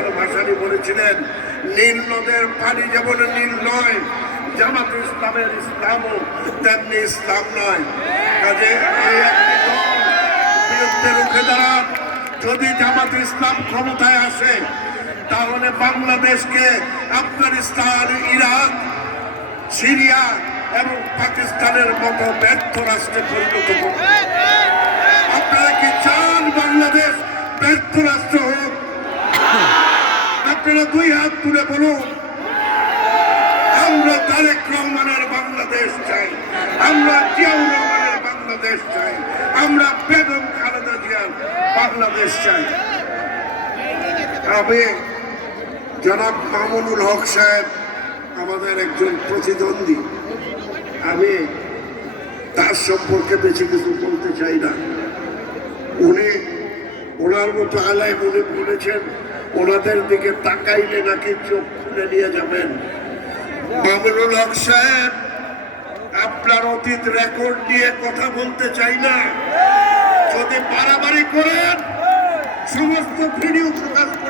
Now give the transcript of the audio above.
আহসান ভাসানী বলেছিলেন, নীল নদের পানি যেমন নীল নয়, জামাত ইসলামের ইসলামও তেমনি ইসলাম নয়। কাজে এই একটি দল বিরুদ্ধে রুখে দাঁড়ান। যদি জামাত ইসলাম ক্ষমতায় আসে তাহলে বাংলাদেশকে আফগানিস্তান, ইরাক, সিরিয়া এবং পাকিস্তানের মতো ব্যর্থ রাষ্ট্রে পরিণত করবে। আপনারা কি চান বাংলাদেশ ব্যর্থ রাষ্ট্র হোক? আপনারা দুই হাত তুলে বলুন, আমরা তারেক রহমানের বাংলাদেশ চাই, আমরা জিয়াউর রহমানের বাংলাদেশ চাই, আমরা বেগম খালেদা জিয়ার বাংলাদেশ চাই। আমি জনাব মামুনুল হক সাহেব আমাদের একজন প্রতিদ্বন্দ্বী, আমি তার সম্পর্কে বেশি কিছু বলতে চাই না। উনি ওনার মতো আলায় উনি বলেছেন ওনাদের দিকে তাকাইলে নাকি চোখ খুলে নিয়ে যাবেন। মামুনুল হক সাহেব, আপনার অতীত রেকর্ড নিয়ে কথা বলতে চাই না। যদি বাড়াবাড়ি করেন সমস্ত ভিডিও প্রকাশ করে